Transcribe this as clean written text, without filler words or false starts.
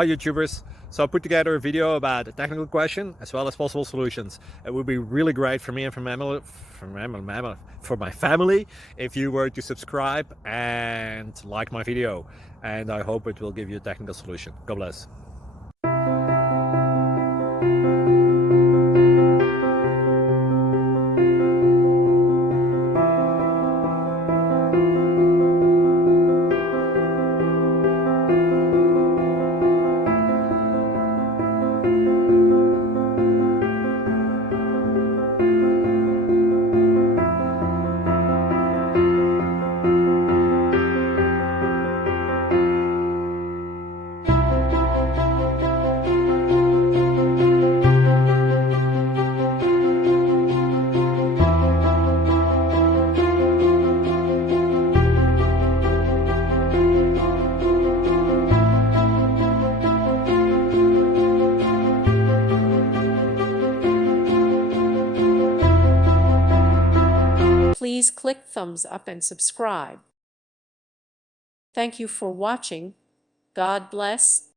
Hi YouTubers. So I put together a video about a technical question as well as possible solutions. It would be really great for me and for my family if you were to subscribe and like my video. And I hope it will give you a technical solution. God bless. Please click thumbs up and subscribe. Thank you for watching. God bless.